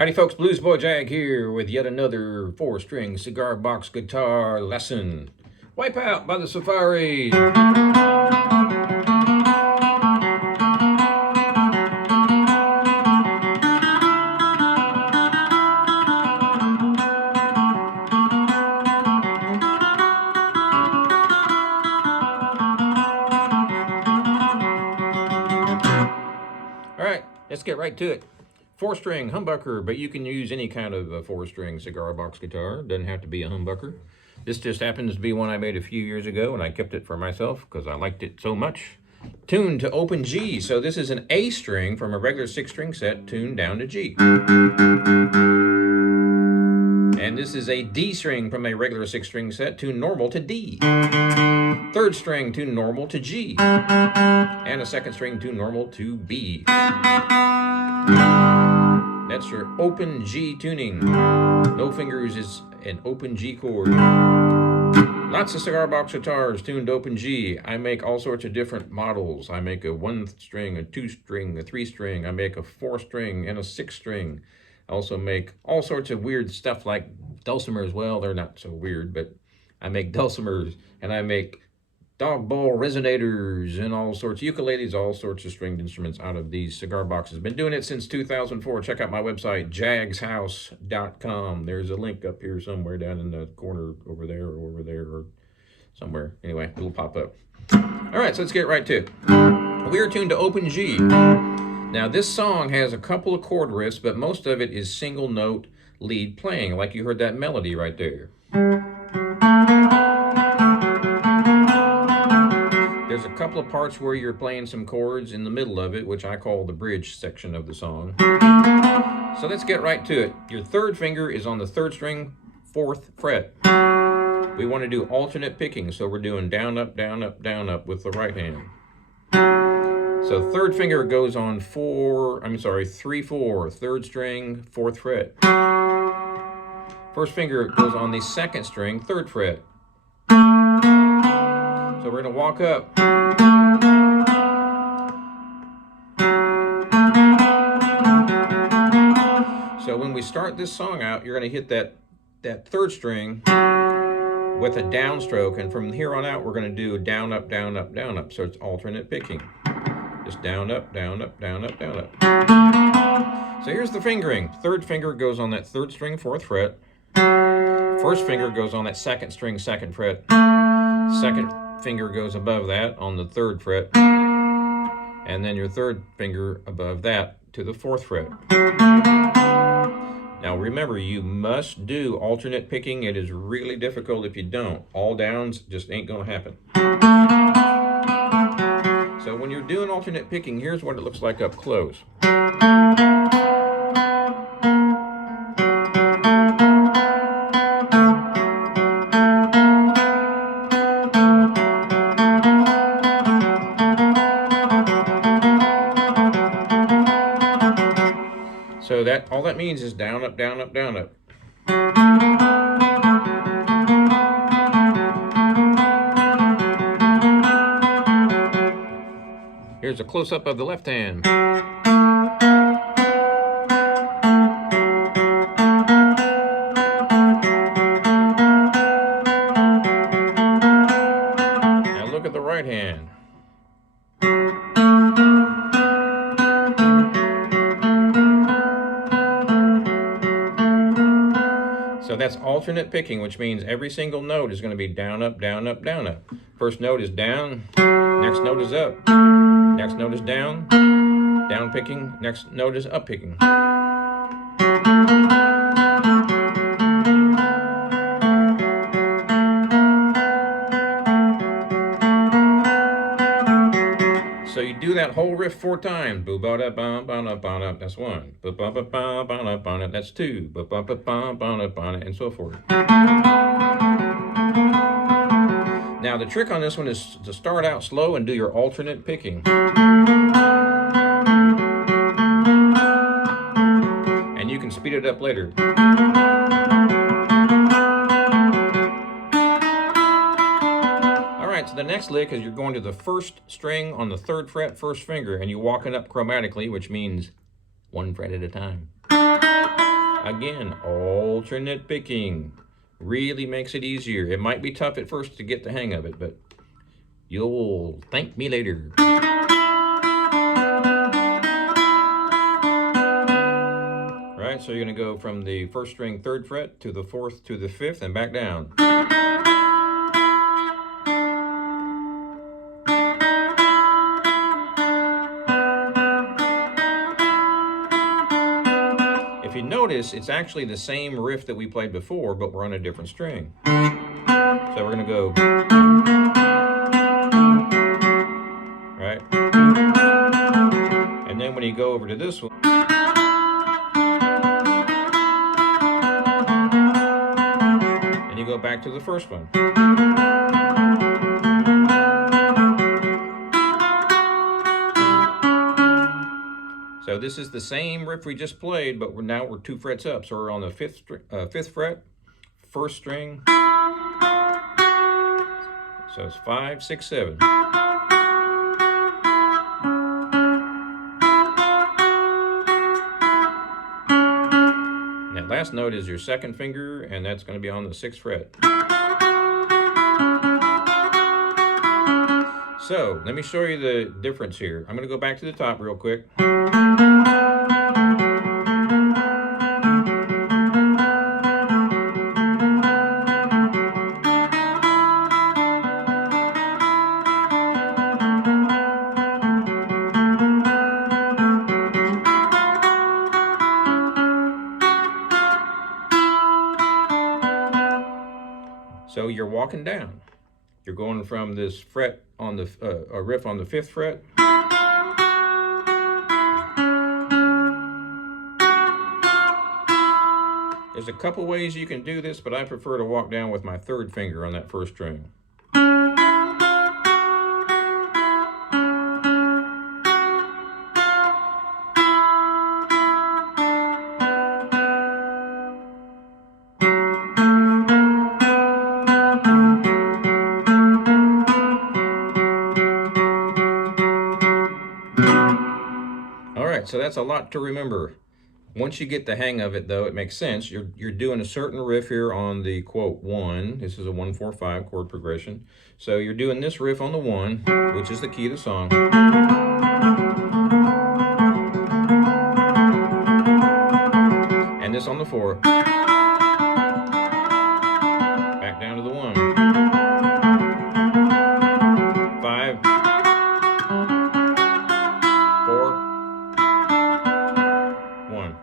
Howdy folks, Bluesboyjag here with yet another 4-string cigar box guitar lesson. Wipeout by the Surfaris. Alright, let's get right to it. 4-string humbucker, but you can use any kind of a 4-string cigar box guitar. Doesn't have to be a humbucker. This just happens to be one I made a few years ago, and I kept it for myself because I liked it so much. Tuned to open G, so this is an A string from a regular 6-string set tuned down to G. And this is a D string from a regular 6-string set tuned normal to D. 3rd string tuned normal to G. And a 2nd string tuned normal to B. That's your open G tuning. No fingers is an open G chord. Lots of cigar box guitars tuned to open G. I make all sorts of different models. I make a 1-string, a 2-string, a 3-string. I make a 4-string and a 6-string. I also make all sorts of weird stuff like dulcimers. Well, they're not so weird, but I make dulcimers, and I make dog ball resonators and all sorts of ukuleles, all sorts of stringed instruments out of these cigar boxes. Been doing it since 2004. Check out my website, jagshouse.com. There's a link up here somewhere down in the corner over there or somewhere. Anyway, it'll pop up. All right, so let's get right to it. We are tuned to open G. Now, this song has a couple of chord riffs, but most of it is single note lead playing, like you heard that melody right there. There's a couple of parts where you're playing some chords in the middle of it, which I call the bridge section of the song. So let's get right to it. Your 3rd finger is on the 3rd string, 4th fret. We want to do alternate picking, so we're doing down, up, down, up, down, up with the right hand. So 3rd finger goes on 3-4, 3rd string, 4th fret. 1st finger goes on the 2nd string, 3rd fret. So we're going to walk up. So when we start this song out, you're going to hit that 3rd string with a downstroke, and from here on out, we're going to do down, up, down, up, down, up. So it's alternate picking. Just down, up, down, up, down, up, down, up. So here's the fingering. 3rd finger goes on that 3rd string, 4th fret. 1st finger goes on that 2nd string, 2nd fret. 2nd finger goes above that on the 3rd fret. And then your 3rd finger above that to the 4th fret. Now remember, you must do alternate picking. It is really difficult if you don't. All downs just ain't going to happen. So when you're doing alternate picking, here's what it looks like up close. So all that means is down, up, down, up, down, up. Here's a close-up of the left hand. Now look at the right hand. So that's alternate picking, which means every single note is going to be down, up, down, up, down, up. First note is down, next note is up, next note is down, down picking, next note is up picking. So you do that whole riff 4 times. That's 1. That's 2. And so forth. Now the trick on this one is to start out slow and do your alternate picking. And you can speed it up later. So the next lick is you're going to the 1st string on the 3rd fret, 1st finger, and you're walking up chromatically, which means 1 fret at a time. Again, alternate picking really makes it easier. It might be tough at first to get the hang of it, but you'll thank me later. Right, so you're going to go from the first string 3rd fret to the 4th to the 5th and back down. If you notice, it's actually the same riff that we played before, but we're on a different string. So we're going to go, right? And then when you go over to this one, and you go back to the first one. So this is the same riff we just played, but now we're 2 frets up. So we're on the 5th fret, 1st string. So it's 5, 6, 7. And that last note is your 2nd finger, and that's going to be on the 6th fret. So let me show you the difference here. I'm going to go back to the top real quick. So you're walking down. You're going from this fret on the a riff on the 5th fret. There's a couple ways you can do this, but I prefer to walk down with my 3rd finger on that 1st string. So that's a lot to remember. Once you get the hang of it, though, it makes sense. You're doing a certain riff here on the quote 1. This is a 1-4-5 chord progression. So you're doing this riff on the 1, which is the key of the song. And this on the 4. Back down to the 1. 5. 4. 1.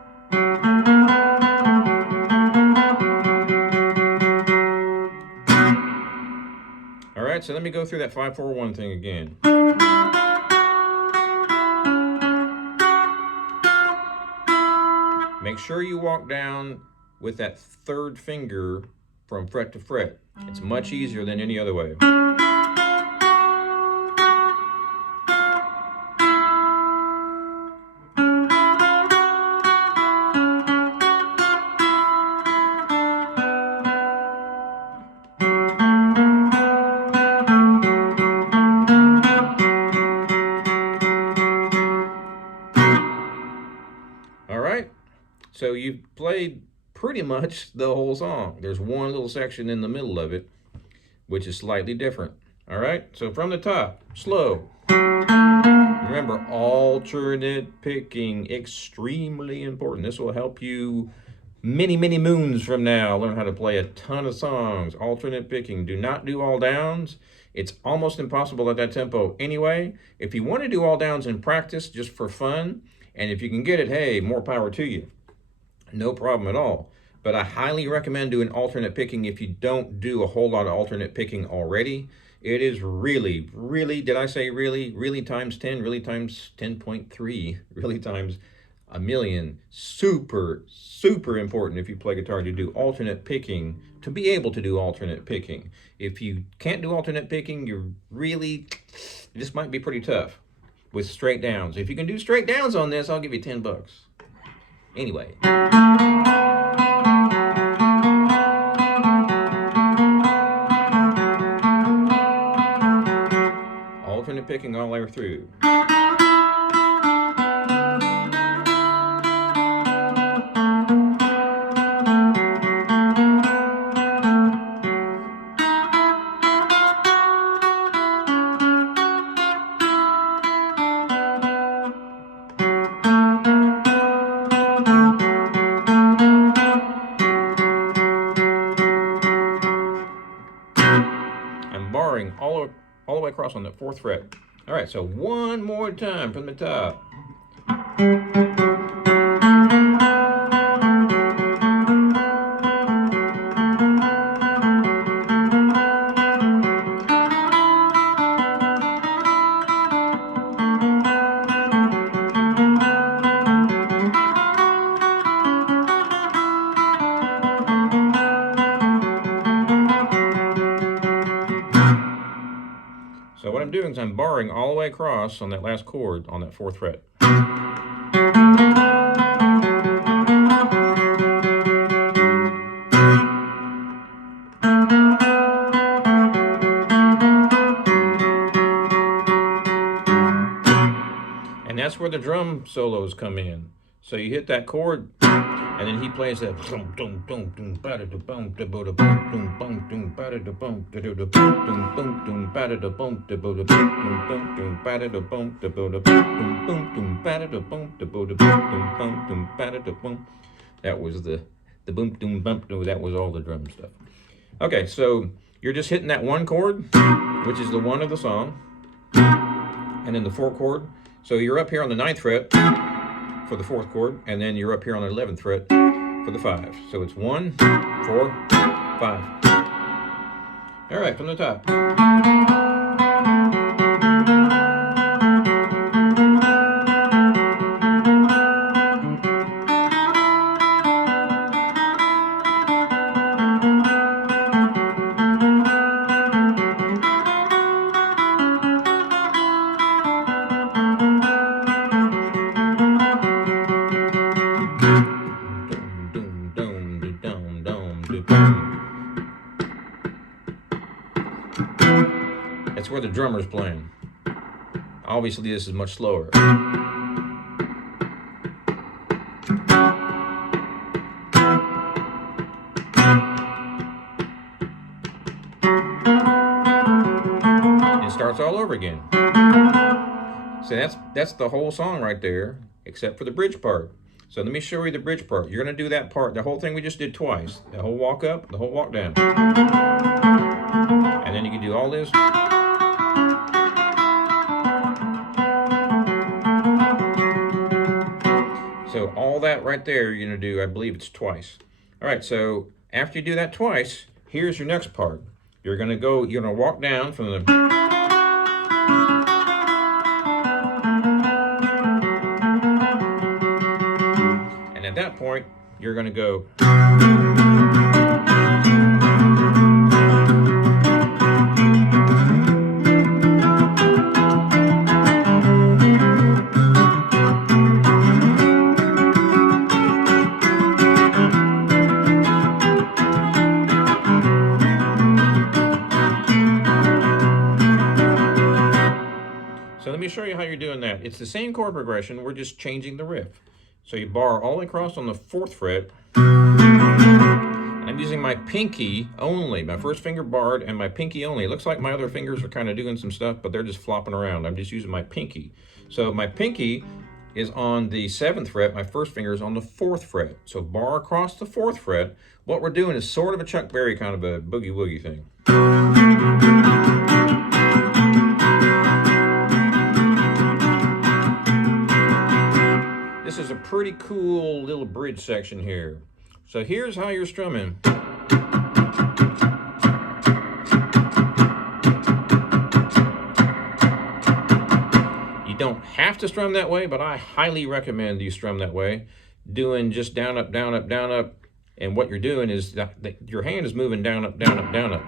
All right, so let me go through that 5-4-1 thing again. Make sure you walk down with that 3rd finger from fret to fret. It's much easier than any other way. All right, so you've played pretty much the whole song. There's one little section in the middle of it, which is slightly different. All right, so from the top, slow. Remember, alternate picking, extremely important. This will help you many, many moons from now learn how to play a ton of songs. Alternate picking. Do not do all downs. It's almost impossible at that tempo anyway. If you want to do all downs in practice just for fun, and if you can get it, hey, more power to you. No problem at all. But I highly recommend doing alternate picking if you don't do a whole lot of alternate picking already. It is really, really, did I say really? Really times 10, really times 10.3, really times a million. Super, super important if you play guitar to do alternate picking, to be able to do alternate picking. If you can't do alternate picking, this might be pretty tough with straight downs. If you can do straight downs on this, I'll give you $10. Anyway. Alternate picking all the way through. across on that 4th fret. All right, so one more time from the top. So what I'm doing is I'm barring all the way across on that last chord on that 4th fret. And that's where the drum solos come in. So you hit that chord, and then he plays that. That was the boom, boom, bump. No, that was all the drum stuff. Okay, so you're just hitting that one chord, which is the 1 of the song, and then the 4 chord. So you're up here on the 9th fret for the 4th chord, and then you're up here on the 11th fret for the 5. So it's 1, 4, 5. All right, from the top. That's where the drummer's playing. Obviously, this is much slower. It starts all over again. So that's the whole song right there, except for the bridge part. So let me show you the bridge part. You're going to do that part, the whole thing we just did twice. The whole walk up, the whole walk down. And then you can do all this. So all that right there you're going to do, I believe it's twice. All right, so after you do that twice, here's your next part. You're going to walk down from the... And at that point, you're going to go... So let me show you how you're doing that. It's the same chord progression, we're just changing the riff. So you bar all the way across on the 4th fret. And I'm using my pinky only, my first finger barred and my pinky only. It looks like my other fingers are kind of doing some stuff, but they're just flopping around. I'm just using my pinky. So my pinky is on the 7th fret, my first finger is on the 4th fret. So bar across the 4th fret. What we're doing is sort of a Chuck Berry kind of a boogie woogie thing. This is a pretty cool little bridge section here. So here's how you're strumming. You don't have to strum that way, but I highly recommend you strum that way. Doing just down, up, down, up, down, up. And what you're doing is that your hand is moving down, up, down, up, down, up.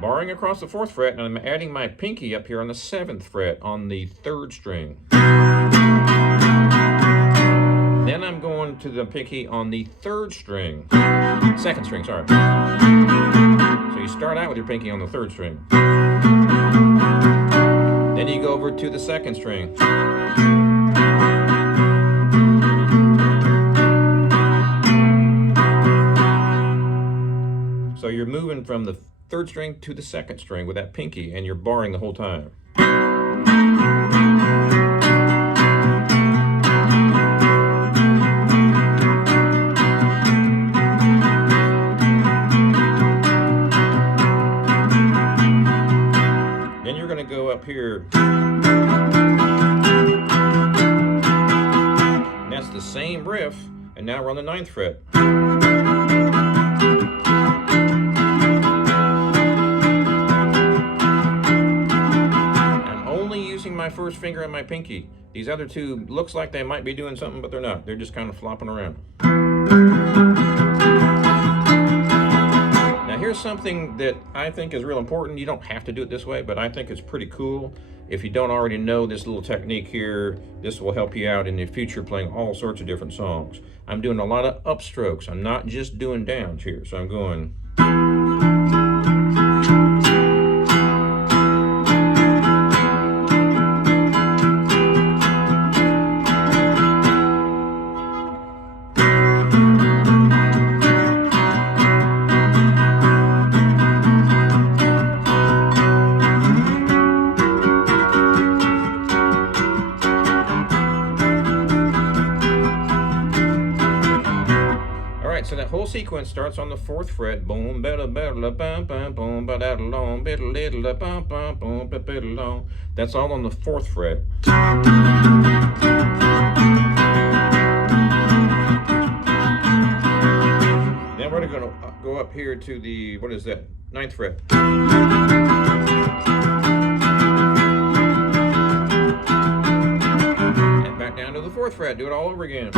Barring across the 4th fret, and I'm adding my pinky up here on the 7th fret on the 3rd string. Then I'm going to the pinky on the 3rd string. 2nd string, sorry. So you start out with your pinky on the 3rd string. Then you go over to the 2nd string. So you're moving from the 3rd string to the 2nd string with that pinky, and you're barring the whole time. go up here. And that's the same riff, and now we're on the 9th fret. I'm only using my first finger and my pinky. These other two looks like they might be doing something, but they're not. They're just kind of flopping around. Now here's something that I think is real important. You don't have to do it this way, but I think it's pretty cool. If you don't already know this little technique here, this will help you out in the future playing all sorts of different songs. I'm doing a lot of upstrokes. I'm not just doing downs here. So I'm going. So that whole sequence starts on the 4th fret. Boom, bada, bada, bum, bum, boom, bada, long, bada, little, bum, bum, boom, bada, long. That's all on the 4th fret. Then we're going to go up here to the, what is that? 9th fret. And back down to the 4th fret. Do it all over again.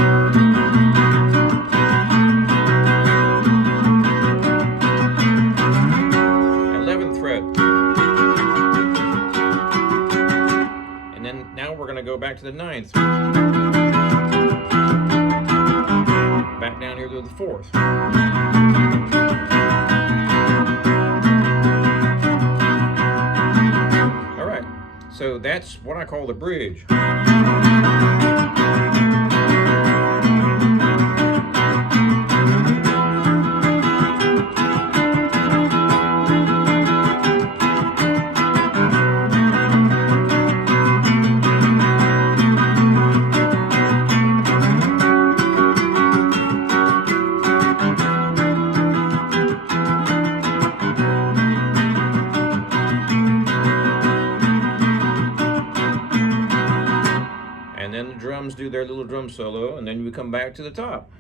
11th fret. And then now we're going to go back to the 9th. Back down here to the 4th. All right, so that's what I call the bridge. And then the drums do their little drum solo, and then we come back to the top.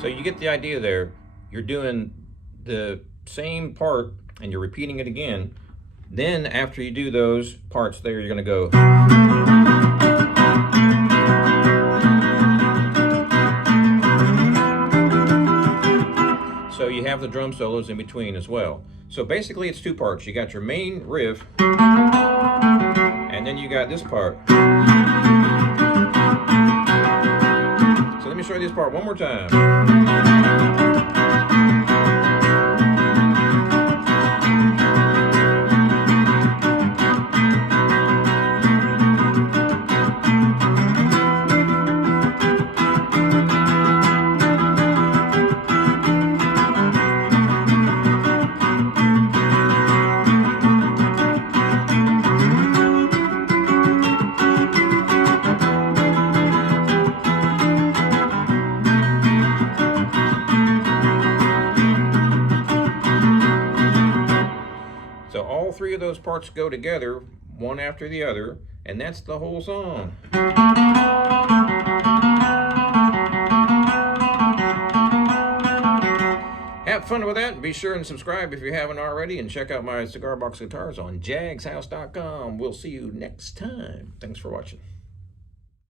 So you get the idea there. You're doing the same part and you're repeating it again. Then after you do those parts there, you're going to go. So you have the drum solos in between as well. So basically it's two parts. You got your main riff, and then you got this part. So let me show you this part one more time. So all three of those parts go together, one after the other, and that's the whole song. Have fun with that. Be sure and subscribe if you haven't already, and check out my cigar box guitars on jagshouse.com. We'll see you next time. Thanks for watching.